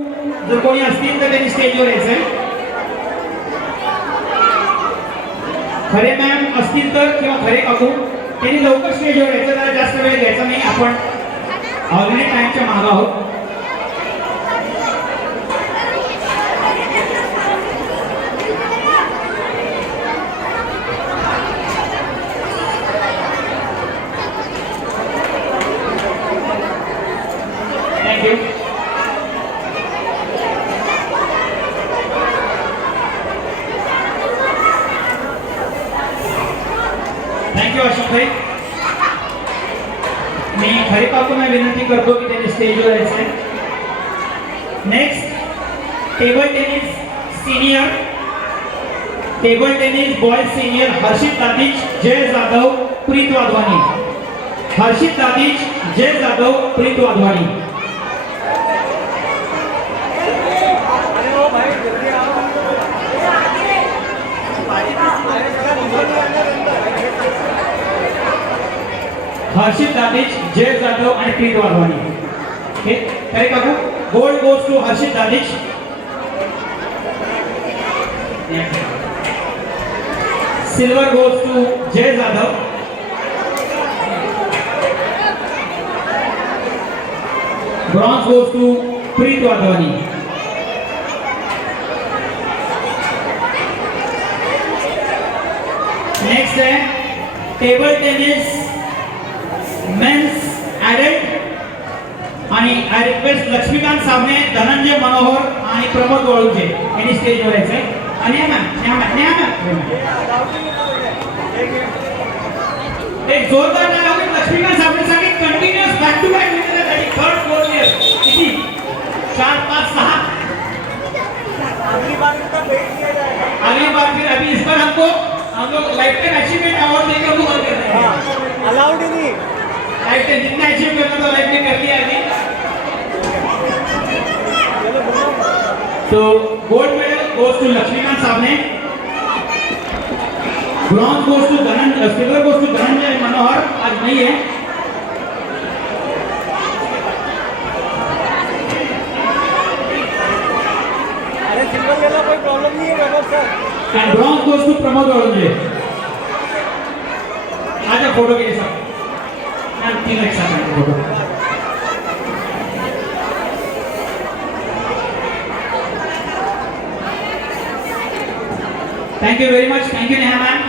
जर कोणी असतील तर त्यांनी स्टेजवर यायचंय. खरे मॅम असतील तर किंवा खरे काकू त्यांनी लवकर स्टेजवर यायचं. जरा जास्त वेळ घ्यायचा नाही, आपण ऑलरेडी टाइमच्या मागे आहोत. थँक्यू. थँक्यू अशोक भाई. मी खरे काकूंना विनंती करतो की त्यांनी स्टेजवर यायचंय. Next table tennis senior, table tennis boys senior Harshit Dadij, Jay Jadhav, प्रीत वाधवानी. हर्षित दादिज, जय जाधव, प्रीत वाधवानी. हर्षित दादिज, जय जाधव आणि प्रीत वाधवानी. ओके, खरे काकू. Gold goes to Harshit Dadij. Silver goes to Jay Jadhav. Bronze goes to Preet Wadhwani. Next है टेबल टेनिस मेन्स ॲडल्ट आणि आय रिक्वेस्ट लक्ष्मीकांत साबणे, धनंजय मनोहर आणि प्रमोद वळुजे यांनी स्टेजवर यायचंय. आणि एक जोरदार नाव लक्ष्मीकांत साबणे साठी कंटिन्यूअस बॅक टू बॅक विनण्यासाठी थर्ड फोर्थ इयर किती 4 5 6 अगली बार फिर अभी इस बार हम लोग लाइफ टाइम अचीवमेंट अवार्ड देकर वो कर रहे हैं. अलाउड ही नहीं. लाइफ टाइम जितना अचीव करना था लाइफ में कर लिया अभी. तो gold medal goes to Laxmikant Sabne, bronze goes to Dhananjay, silver goes to Dhananjay Manohar आज नहीं है. अरे सिल्वर लेना कोई प्रॉब्लम नहीं है Vaibhav sir. And bronze goes to Pramod Waluje. आज फोटो के साथ मैम तीन एक साथ photo. Thank you very much. Thank you Neha ma'am.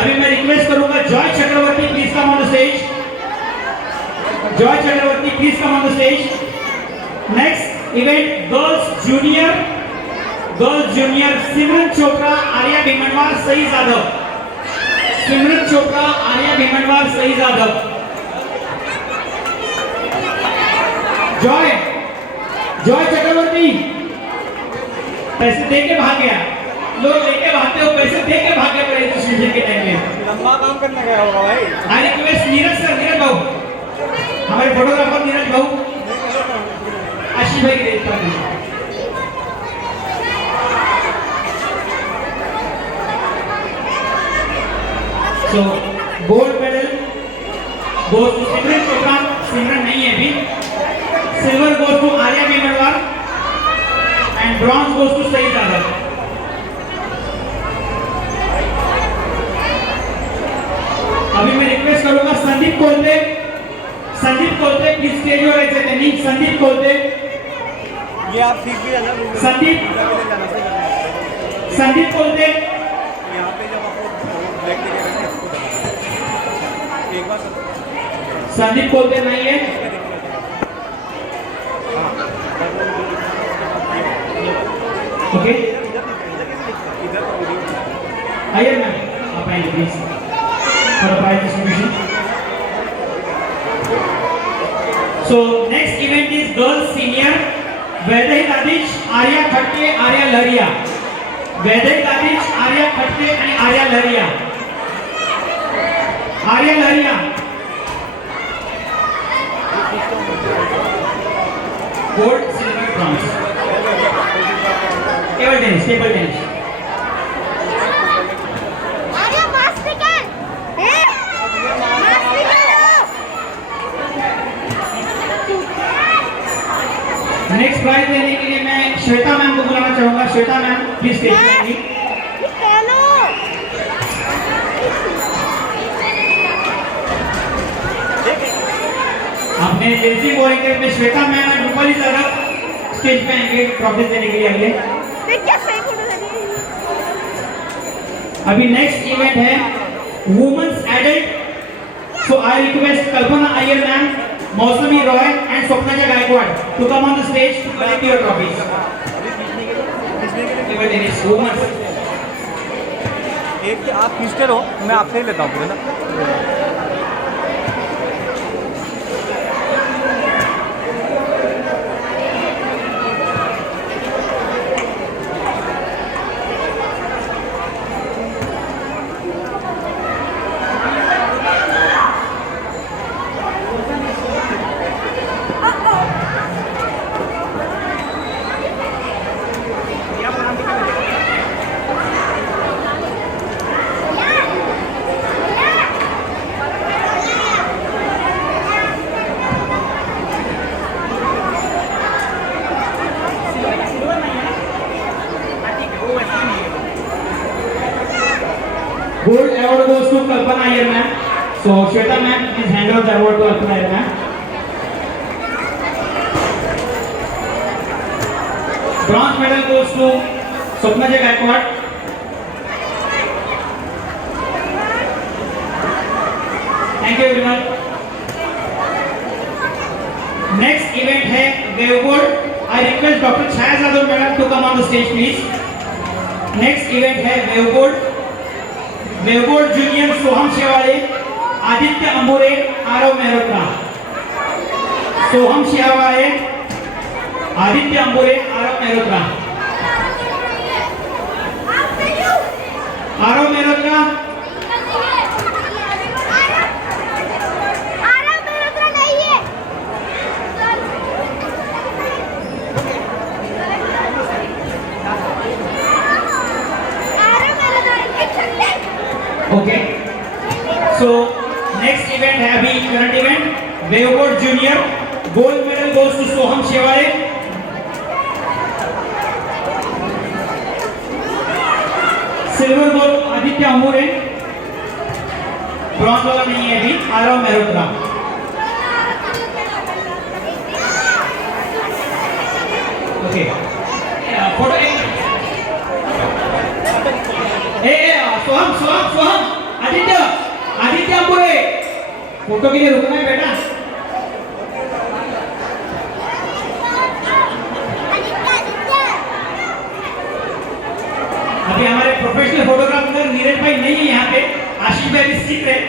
अभी मैं रिक्वेस्ट करूंगा Joy Chakraborty please come on the stage. Joy Chakraborty please come on the stage. Next event girls junior Simran Chopra, Arya Bhimanwar, Sai Jadhav. Simran Chopra, Arya Bhimanwar, Sai Jadhav. Joy Chakraborty पैसे दे के भाग गया. लोग लेके भागते हो, पैसे दे के भाग गया रजिस्ट्रेशन के टाइम में. लंबा काम करने गया होगा भाई. I request Neeraj sir, Neeraj भाऊ, हमारे फोटोग्राफर नीरज भाऊ, आशीष भाई के देख. So gold medal goes to Simran Chopra. Simran नहीं है अभी. Silver goes to Arya Bhimanwar and bronze goes to Saeed Zadat. अभी मैं रिक्वेस्ट करूंगा संदीप कोलते प्लीज स्टेज पर आइए. त्यांनी संदीप कोलते. ये आप सीख भी जाना. संदीप कोलते यहाँ पे जब आपको ब्लैक टिकट एक बार संदीप कोलते नहीं है. ओके आइए मैम आप आइए please for prize distribution. So next event is girls senior Vaidehi Dadij, Arya Khatke, Arya Lahariya. Vaidehi Dadij, Arya Khatke आणि Arya Lahariya. Arya Lahariya gold silver bronze. Table tennis. Next prize देने के लिए मैं श्वेता मैम को बुलाना चाहूंगा। श्वेता मैम प्लीज स्टेज पे आइए। अपने बेसिक वॉलंटियर में श्वेता मैम और रूपाली सर स्टेज पे आएंगे ट्रॉफीज देने के लिए अगले। अभी नेक्स्ट इवेंट है women's adult. So I request Kalpana Iyer ma'am, Mousumi Roy and Swapna Gaikwad to come on the stage to collect your trophies. Event is women's. एक आप खींचते रहो, मैं आपसे ही लेता हूँ है ना। Gold award goes to Kalpana Iyer ma'am. So Shweta ma'am, please hand over the award to Kalpana Iyer ma'am. Bronze medal goes to Swapna Gaekwad. Thank you everyone. Next event है वेवबोर्ड। I request Dr. Chaya Jadhav madam to come on the stage please. Next event है waveboard. Waveboard junior Soham Shewale, Aditya Ambure, Aarav Mehrotra. Soham Shewale, Aditya Ambure, Aarav Mehrotra. Aarav Mehrotra नहीं है। Okay. So next event है अभी current event waveboard junior. Gold medal goes to Soham Shewale. Silver gold Aditya Amure. Bronze वाला नहीं है अभी, Aarav Mehrotra. Okay photo Soham Soham Soham Aditya Aditya Ambure, photo के लिए रुकना है बेटा। अभी हमारे प्रोफेशनल फोटोग्राफर नीरज भाई नहीं है यहाँ पे, आशीष भाई सीख रहे।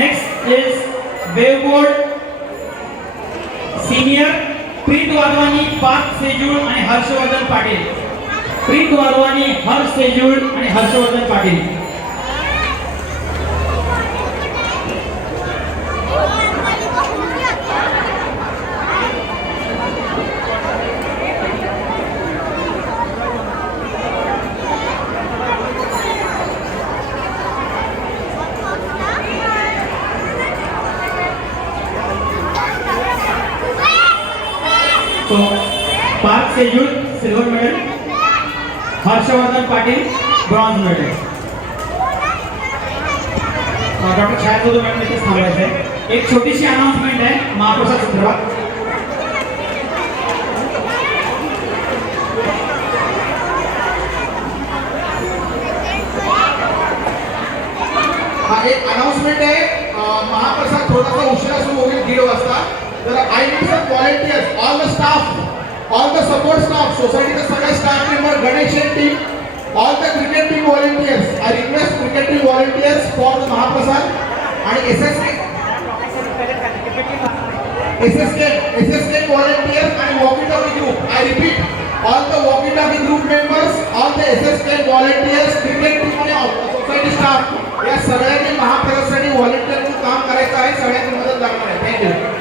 नेक्स्ट इज वेवबोर्ड सीनियर प्रीत वाधवानी, पार्थ सेजूळ आणि हर्षवर्धन पाटील। प्रीत वाधवानी, हर्ष सेजूळ आणि हर्षवर्धन पाटील। तो Parth Sejul silver medal, Harshvardhan Patil bronze medal. Doctor Chhaya Jadhav madam इथेच थांबायचं आहे। एक छोटीशी अनाउन्समेंट आहे महाप्रसाद संदर्भात। एक अनाउन्समेंट आहे, महाप्रसाद थोडासा उशिरा सुरू होईल 1:30 वाजता। तर I need some volunteers, all the staff, all the support staff, सोसायटीचा सगळा staff member, Ganeshan team, all the cricket team volunteers. I request cricket team volunteers for the mahaprasad आणि एसएसके व्हॉलंटियर्स आणि walkie talkie group. I repeat, all the walkie talkie group members, all the SSK volunteers, cricket team आणि society staff या सगळ्यांनी महाप्रसादसाठी volunteer म्हणून काम करायचं आहे। सगळ्यांची मदत लागणार आहे। थँक्यू।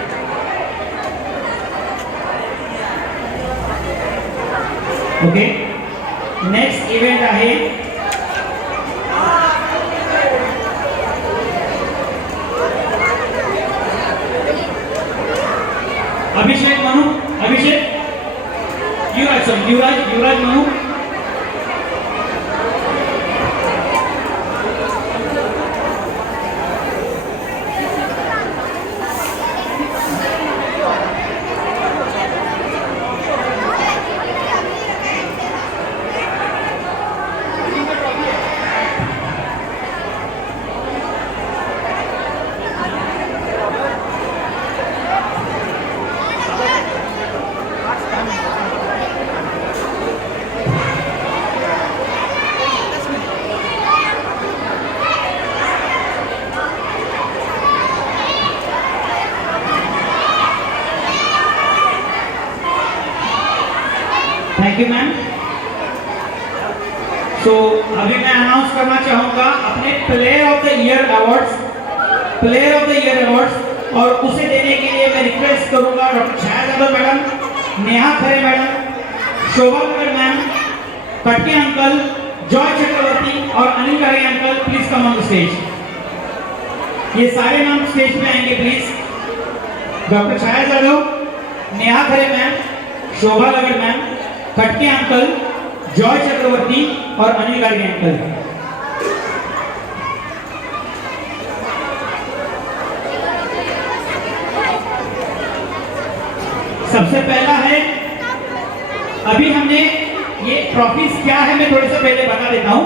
ओके नेक्स्ट इवेंट आहे Abhishek Manu, Abhishek, Yuvraj sorry, Yuvraj Manu, thank you ma'am. So अभी मैं अनाउंस करना चाहूंगा अपने player of the year awards, और उसे देने के लिए मैं रिक्वेस्ट करूंगा doctor Chhaya Yadav madam, Neha Khare madam, Shobha Nagar ma'am, Katke uncle, Joy Chakraborty और Anil Khare uncle, please come on the stage. ये सारे नाम स्टेज पे आएंगे please. Doctor Chhaya Yadav, Neha Khare ma'am, Shobha Nagar ma'am, खटके अंकल, जॉय चक्रवर्ती और अनिल गाड़ी अंकल। सबसे पहला है, अभी हमने ये ट्रॉफीज क्या है मैं थोड़े से पहले बता देता हूं।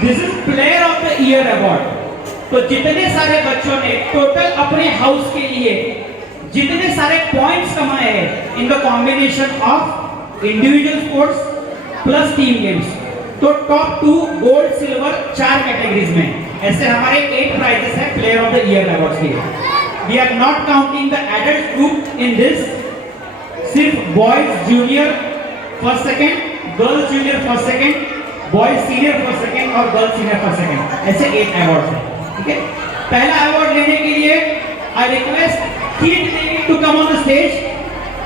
This is player of the year award. तो जितने सारे बच्चों ने टोटल अपने हाउस के लिए जितने सारे पॉइंट्स कमाए हैं in the combination of individual sports plus team games, तो टॉप 2 गोल्ड सिल्वर 4 कैटेगरीज में ऐसे हमारे 8 प्राइजेस हैं player of the year awards के। We are not counting the adult group in this. सिर्फ boys junior first second, girls junior first second, boys senior first second और girls senior first second, ऐसे 8 awards हैं। ठीक है, पहला award लेने के लिए I request Kirti Devi to come on the stage.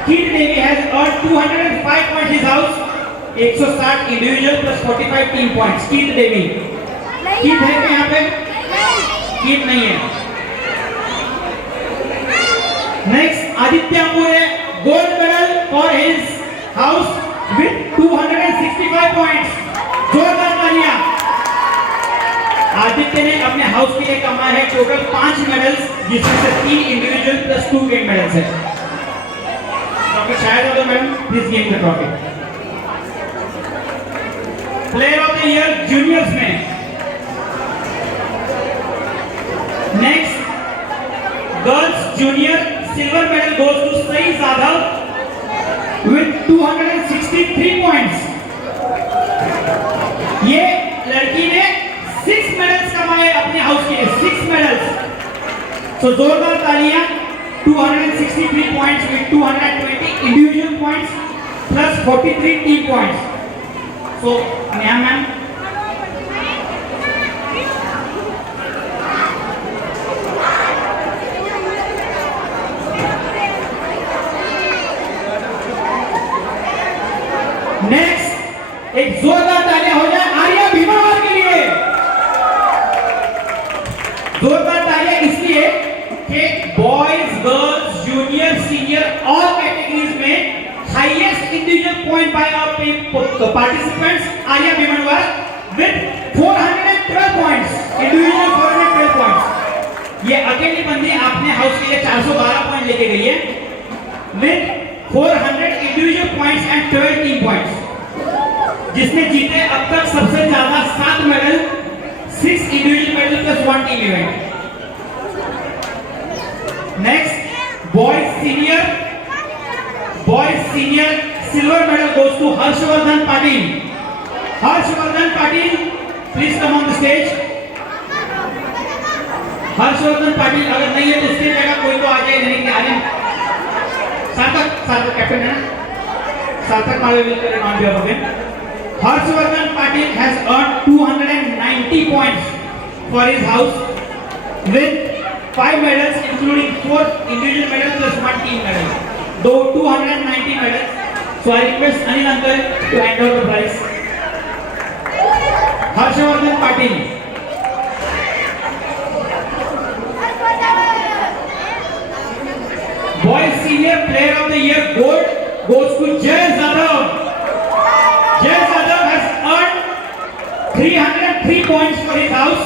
Kirti Devi has earned 205 points इस house, 160 individual plus 45 team points. Kirti Devi, Kirti है क्या यहाँ पे? कीर्ति नहीं है। Next Aditya Ambure, gold medal for his house with 265 points. जोरदार तालियां। आदित्य ने अपने हाउस के लिए कमाए हैं टोटल 5 मेडल्स, जिसमें से 3 इंडिविजुअल प्लस 2 गेम मेडल्स हैं। डॉक्टर शायद madam please give the trophy. Player of the year juniors में next girls junior silver medal goes to Sai Jadhav with 263 points. ये लड़की ने 6 मेडल्स कमाए अपने हाउस के लिए, 6 मेडल्स। तो जोरदार तालियां। 263 points with 220 individual points plus 43 team points. So, ma'am. Next एक जोरदार तालियां हो जाए आर्या भीमावार के लिए। जोरदार तालियां इसलिए कि boys girls junior senior all categories में highest individual point by participants Arya Bhimanwar with 412 points, individual 412 points। ये अकेली बंदी अपने हाउस के लिए 412 पॉइंट लेके गई है with 400 individual points and 12 team points, जिसने जीते अब तक सबसे ज्यादा 7 medal, 6 individual medal plus 1 team event। Next boys senior silver medal goes to Harshvardhan Patil. Harshvardhan Patil please come on the stage. Harshvardhan Patil अगर नहीं है तो उसकी जगह कोई तो आ जाए, नहीं कि आ जाए। सार्थक कैप्टन है ना, सार्थक Malviya will come on behalf of him. Harshvardhan Patil has earned 290 points for his house with 5 medals including 4 individual medals plus 1 team medal, though 290 medals। So I request Anil uncle to hand over the prize. Harshavardhan Patil। Boys Senior Player of the Year Gold goes to Jay Zadav. Jay Zadav has earned 303 points for his house,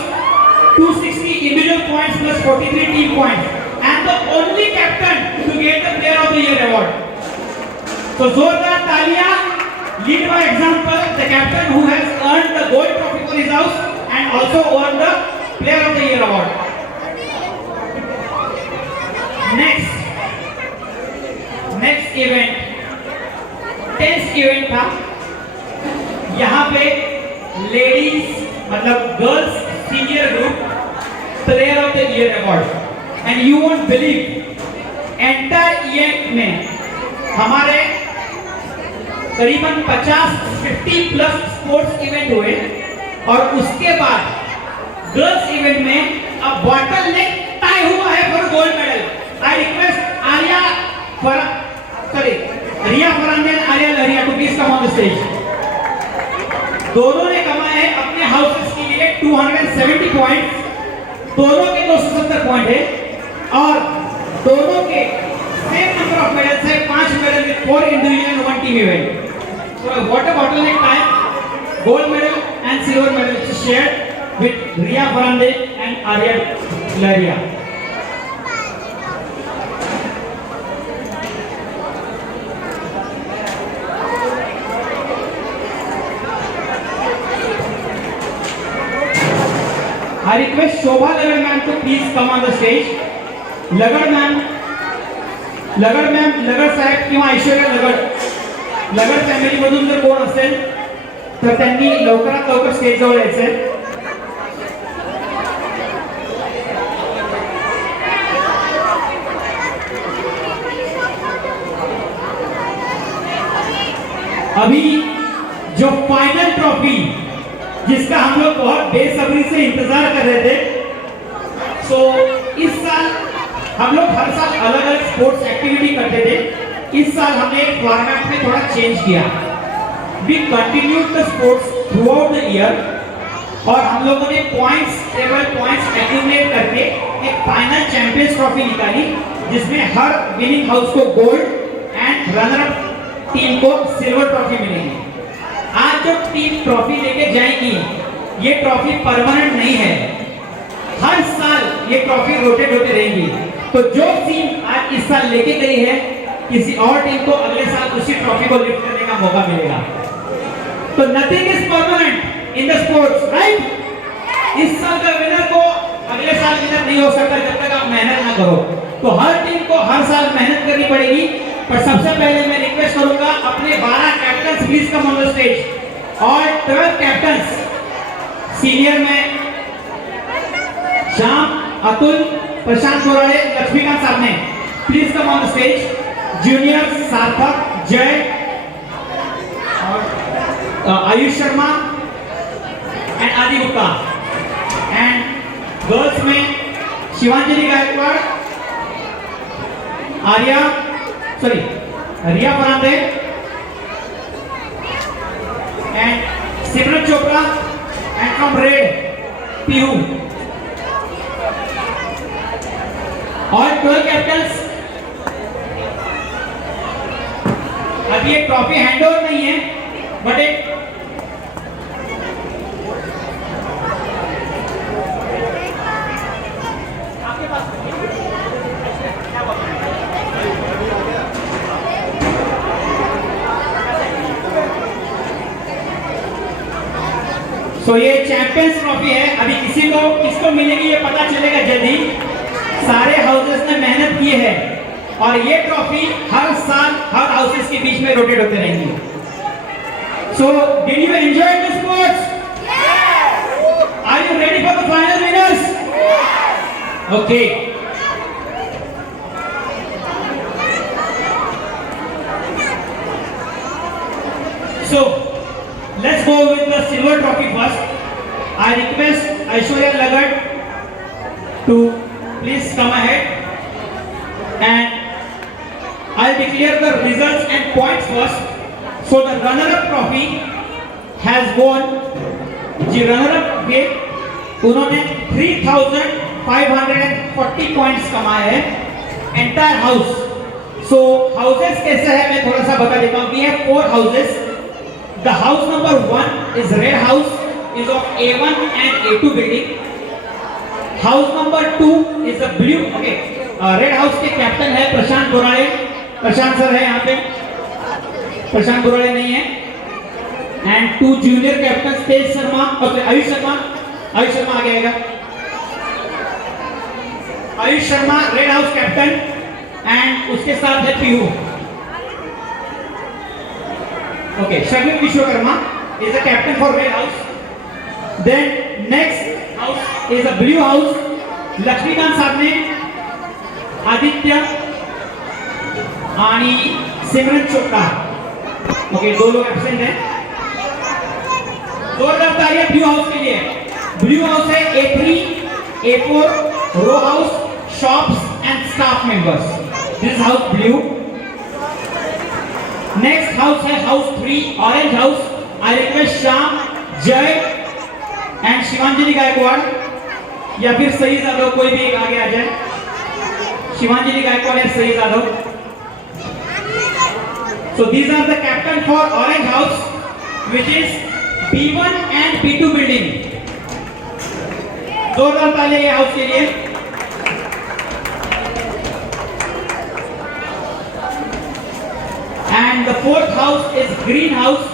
260 individual points plus 43 team points, and the only captain to get the Player of the Year award. So जोरदार तालियां. Lead by example, the captain who has earned the gold trophy for his house and also won the Player of the Year award. Next event, 10th event था. यहाँ पे ladies मतलब girls senior group Player of the Year award, and you won't believe entire event में हमारे करीबन 50 plus sports event हुए, और उसके बाद गर्ल्स इवेंट में अब बॉटल नेक टाई हुआ है for gold medal. I request Riya Farande and Arya Lahariya to please come on the stage. दोनों ने कमाए हैं अपने हाउसेस के लिए 270 पॉइंट्स. दोनों के 270 पॉइंट है, और दोनों के सेम नंबर ऑफ मेडल्स है, 5 medal with 4 individual and 1 team event. So water bottleneck time, gold medal and silver medal is shared with Riya Farande and Arya Laria. I request Shobha Lagar ma'am to please come on the stage. Lagar ma'am, Lagar साहेब किंवा ऐश्वर्या लगड family मधून जर कोण असेल तर त्यांनी लवकरात लवकर stage जवळ यायचंय. अभी जो फाइनल ट्रॉफी जिसका हम लोग बहुत बेसब्री से इंतजार कर रहे थे, सो इस साल हम लोग हर साल अलग अलग स्पोर्ट्स एक्टिविटी करते थे. इस साल हमने एक फॉर्मेट में थोड़ा चेंज किया. We continued the sports throughout the year, और हम लोगों ने पॉइंट्स टेबल पॉइंट्स एक्यूमुलेट करके एक फाइनल चैंपियंस ट्रॉफी निकाली, जिसमें हर विनिंग हाउस को gold and runner up team को सिल्वर ट्रॉफी मिलेगी. आज जो टीम ट्रॉफी लेके जाएगी, ये ट्रॉफी परमानेंट नहीं है. हर साल ये ट्रॉफी रोटेट होते रहेगी. तो जो टीम आज इस साल लेके गई है, किसी और टीम को अगले साल उसी ट्रॉफी को लिफ्ट करने का मौका मिलेगा. तो nothing is permanent in the sports, right? इस साल का विनर को अगले साल विनर नहीं हो सकता जब तक आप मेहनत ना करो. तो हर टीम को हर साल मेहनत करनी पड़ेगी. पर सबसे पहले मैं रिक्वेस्ट करूंगा अपने 12 captains please come on the stage. और 12 कैप्टन्स सीनियर में श्याम, अतुल, प्रशांत बोराड़े, लक्ष्मीकांत साहब ने please come on the stage. Junior सार्थक, जय और आयुष शर्मा एंड आदि गुप्ता. एंड गर्ल्स में Shivanjali Gaikwad, Riya Farande and Simran Chopra, and from red Pihu. और 12 कैप्टन्स. अभी एक ट्रॉफी हैंडओवर नहीं है, बट एक तो ये चैंपियंस ट्रॉफी है. अभी किसको मिलेगी ये पता चलेगा जल्दी. सारे हाउसेस ने मेहनत की है, और ये ट्रॉफी हर साल हर हाउसेस के बीच में रोटेट होते रहेंगी. So did you enjoy the sports? Are you ready for the final winners? Okay. So let's go with the silver trophy first. I request Aishwarya Lagat to please come ahead, and I'll declare the results and points first. So the runner-up trophy has won. जी runner-up के उन्होंने 3,540 points कमाए हैं. Entire house सो houses कैसा है मैं थोड़ा सा बता देता हूँ कि है 4 houses. The house number 1 is red house, is of A1 and A2 building. House number 2 is a blue. Okay, red house के कैप्टन है प्रशांत बोराड़े. प्रशांत सर है यहाँ पे, प्रशांत बोराड़े नहीं है. And 2 junior captain Tej Sharma और आयुष शर्मा. आयुष शर्मा आगे आएगा. Ayush Sharma red house captain and उसके साथ है Pihu. Okay, Sharmil Vishwakarma is a captain for red house. Then next house is a blue house. Laxmikant साहब ने आदित्य आणि सिमरन चोपड़ा. ओके, 2 लोग एब्सेंट हैं. जोरदार तालियां ब्लू हाउस के लिए. ब्लू हाउस है A3, A4, row house, shops and staff members. This house blue. Next house है house 3, orange house. I request Shyam, Jay and Shivanjali Gaekwad या फिर सही यादव, कोई भी आगे आ जाए. शिवांजलि गायकवाड़ या सही Yadav. So these are the captain for orange house, which is B1 and B2 building. जोरदार तालियां ये हाउस के लिए. And the 4th house is green house.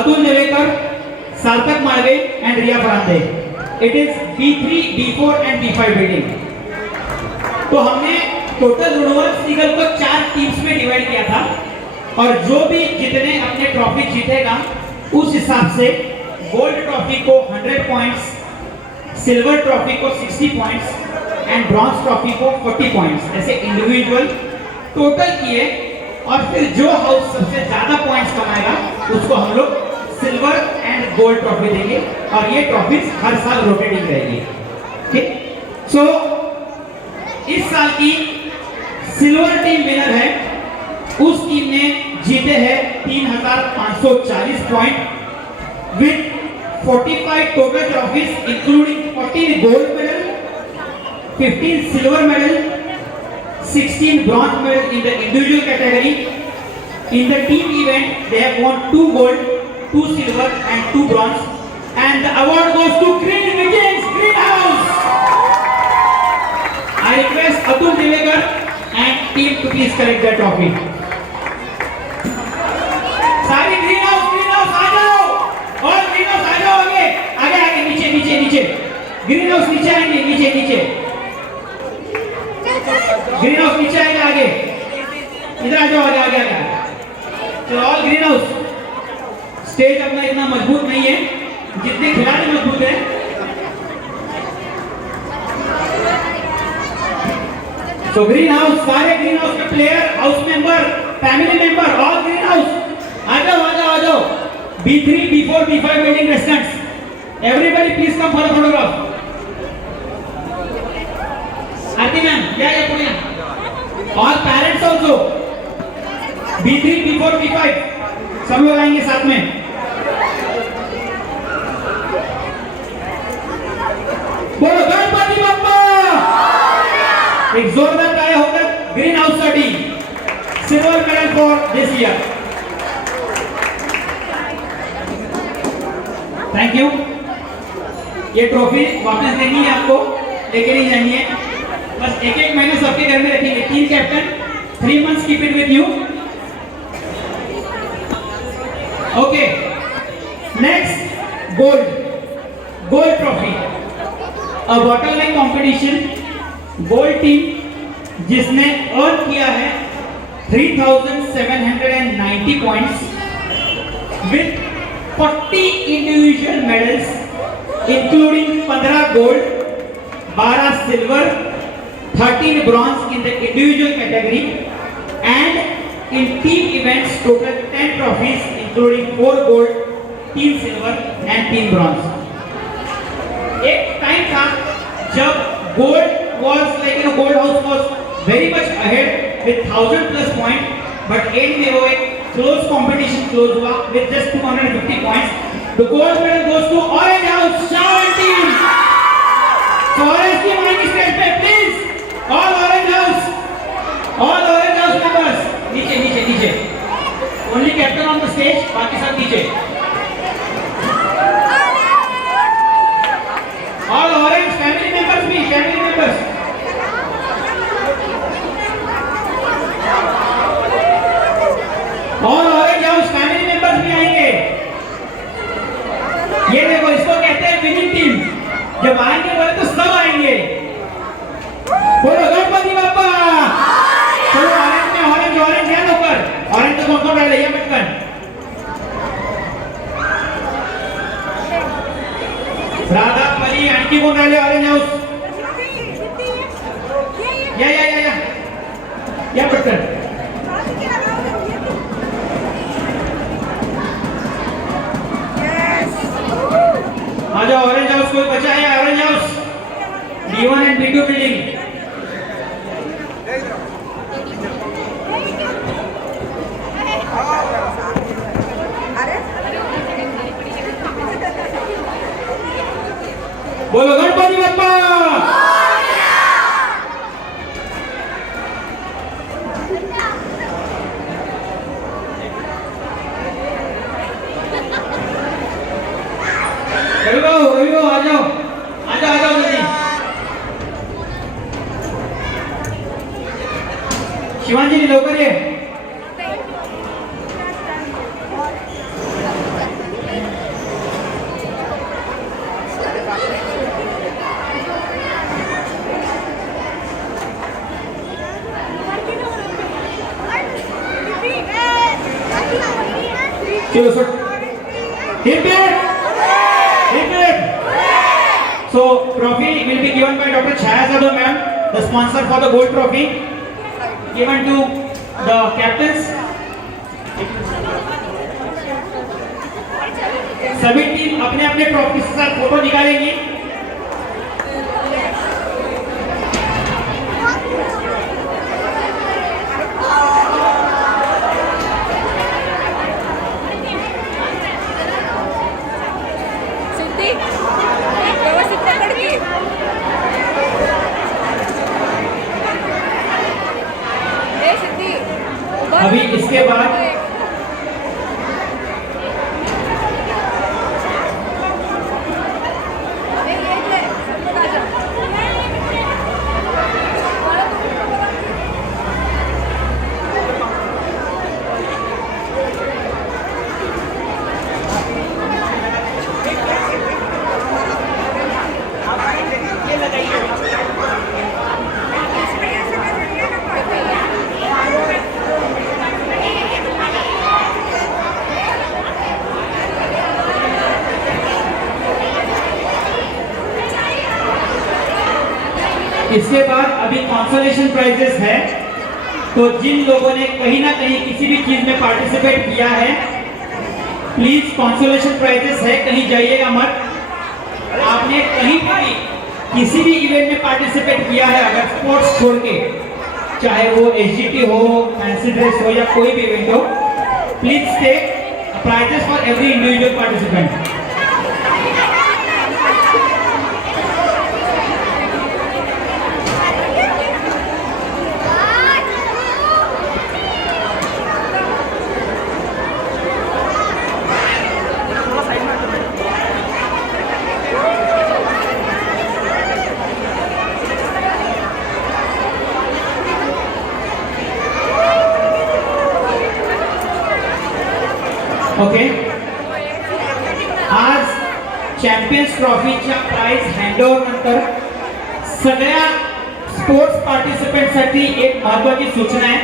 Atul नेवेकर, सार्थक मालवे and Riya Farande. It is B3, B4 and B5 building. तो हमने total universe eagle को 4 teams में डिवाइड किया था और जो भी जितने अपने ट्रॉफी जीतेगा उस हिसाब से गोल्ड ट्रॉफी को 100 पॉइंट्स, सिल्वर ट्रॉफी को 60 पॉइंट्स एंड ब्रॉन्ज ट्रॉफी को 40 पॉइंट्स ऐसे इंडिविजुअल टोटल किए. और फिर जो हाउस सबसे ज्यादा पॉइंट्स कमाएगा उसको हम लोग सिल्वर एंड गोल्ड ट्रॉफी देंगे और ये ट्रॉफीज हर साल रोटेटिंग रहेगी. ठीक, सो इस साल की सिल्वर टीम विनर है. उस टीम ने जीते हैं 3540 point with 45 total trophies including 14 gold medal, 15 silver medal, 16 bronze medal in the individual category. In the team event they have won 2 gold, 2 silver and 2 bronze, and the award goes to Green Vijays, Green House. I request Atul Devekar and team to please collect the trophy. सारी green house आ जाओ और green house आ जाओ. आगे आगे आगे, नीचे नीचे नीचे. ग्रीन हाउस नीचे आएंगे, नीचे नीचे. ग्रीन हाउस नीचे आएगा. आगे इधर आ जाओ. आगे आगे आगे. चलो ऑल ग्रीन हाउस. स्टेज अपना इतना मजबूत नहीं है जितने खिलाड़ी मजबूत हैं. तो ग्रीन हाउस, सारे ग्रीन हाउस के player, house member, family member, all green house आ जाओ आ जाओ आ जाओ. B3, B4, B5 building residents, everybody please come for a photograph. Aarti ma'am या Pune. All parents also. B3, B4, B5 सब लोग आएंगे साथ में. बोलो गणपति बप्पा. एक जोरदार तालियां होकर ग्रीन हाउस साठी silver medal for this year. Thank you. ये ट्रॉफी वापस देनी है आपको, लेके नहीं जानी है. बस एक एक महीने सबके घर में रखेंगे. 3 captain, 3 months keep it with you. Okay. Next, gold trophy. A bottleneck competition. Gold team जिसने अर्न किया है 3790 points with 40 individual medals including 15 gold, 12 silver, 13 bronze in the individual category and in team events total 10 trophies including 4 gold, 3 silver and 3 bronze. एक time था जब gold was like gold house was very much ahead with 1000 plus point, but end में वो एक close competition close हुआ with just 250 points. The gold medal goes to Orange House Shawan team. So Orange team आएंगे stage पे please. All Orange House members. Only captain on the stage, बाकी सब नीचे। All orange family members भी, family members. All orange house family members भी आएंगे। ये देखो, इसको कहते हैं विनिंग टीम। जब आएंगे बोले तो सब आएंगे। बोलो गणपति बाप्पा। चलो ऑरेंज में, ऑरेंज ऑरेंज है ना ऊपर, ऑरेंज तो कौन कौन डाले ये बटन। राधा परी आणखी कोण राहिले ऑरेंज हाऊस? या पटकन। आ जाओ ऑरेंज हाउस, कोई बचा है orange house? B1 and B2 building. बोलो गणपति बाप्पा। रवि आ जाओ, आ जाओ जल्दी। शिवांजी लवकर ये। चलो sir, hip it. So trophy will be given by Dr. Chaya Jadhav ma'am, the sponsor for the gold trophy, given to the captains. सभी टीम अपने अपने ट्रॉफी के साथ फोटो निकालेंगी। अभी इसके बाद इसके बाद अभी कंसोलेशन प्राइजेस है। तो जिन लोगों ने कहीं ना कहीं किसी भी चीज में पार्टिसिपेट किया है, प्लीज कंसोलेशन प्राइजेस है, कहीं जाइएगा मत। आपने कहीं भी किसी भी इवेंट में पार्टिसिपेट किया है, अगर स्पोर्ट्स छोड़ के, चाहे वो एसजीटी हो, फैंसी ड्रेस हो या कोई भी इवेंट हो, please take prizes for every individual participant. Okay, आज चॅम्पियन्स ट्रॉफीच्या प्राइज हँडओव्हर नंतर सगळ्या स्पोर्ट्स पार्टिसिपेंट साठी एक महत्वाची सूचना है।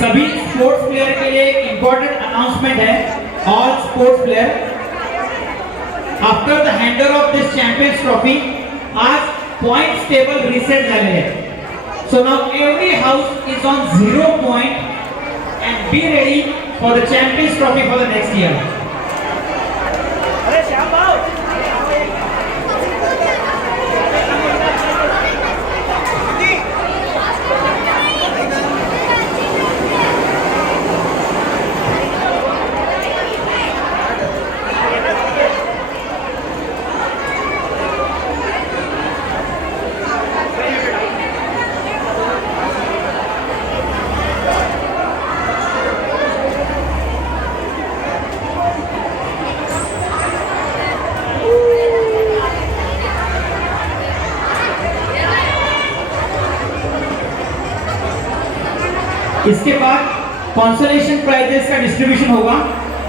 सभी स्पोर्ट्स प्लेयर के लिए एक इंपॉर्टेंट अनाउंसमेंट है। All sports player, after the handover of this champions trophy, आज पॉइंट्स टेबल रिसेट झालेले आहे। So now every house is on 0 point and be ready for the Champions Trophy for the next year. इसके बाद consolation prizes का distribution होगा.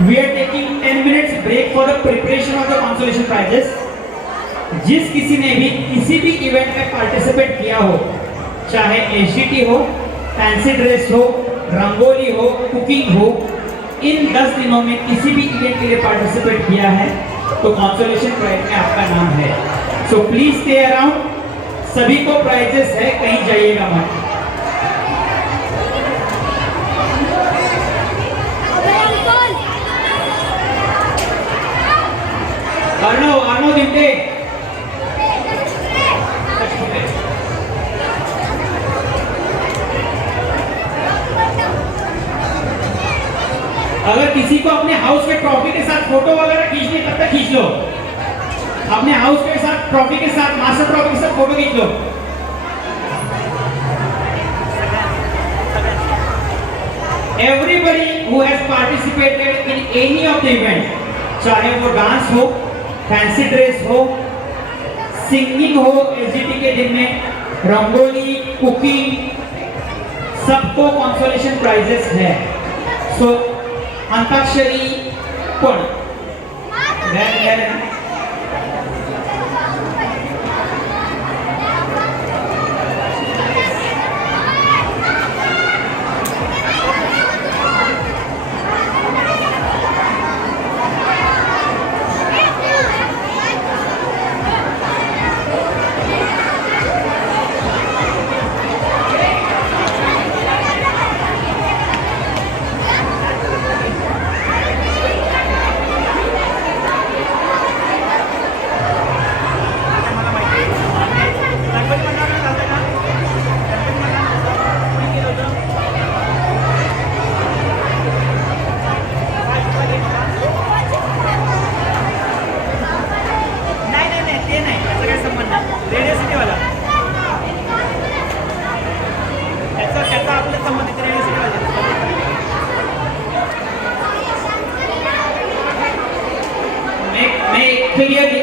We are taking 10 minutes break for the preparation of the consolation prizes. जिस किसी ने भी किसी भी इवेंट में पार्टिसिपेट किया हो, चाहे एचडीटी हो, फैंसी ड्रेस हो, रंगोली हो, कुकिंग हो, इन 10 दिनों में किसी भी इवेंट के लिए पार्टिसिपेट किया है तो कंसोलेशन प्राइज में आपका नाम है. So please stay around. सभी को प्राइजेस है, कहीं जाइएगा मत. अर्णव दिमटे. अगर किसी को अपने हाउस के ट्रॉफी के साथ फोटो वगैरह खींचनी तब तक खींच लो. अपने हाउस के साथ ट्रॉफी के साथ, मास्टर ट्रॉफी के साथ फोटो खींच लो. Everybody who has participated in any of the event, चाहे वो डांस हो, फैंसी ड्रेस हो, सिंगिंग हो, एसडीटी के दिन में रंगोली, कुकिंग, सबको कंसोलेशन प्राइजेस है. सो अंताक्षरी पण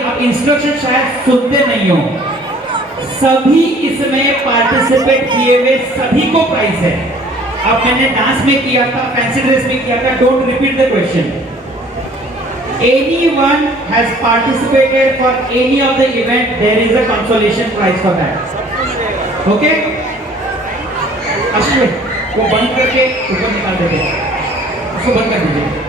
आप इंस्ट्रक्शन शायद सुनते नहीं हो. सभी इसमें पार्टिसिपेट किए हुए सभी को प्राइज है. अब मैंने डांस में किया था, फैंसी ड्रेस में किया था. Don't repeat the question. Anyone has participated for any of the event, there is a consolation prize for that. Okay? Ashwin, वो बंद करके ऊपर निकाल देते. उसको बंद कर दीजिए.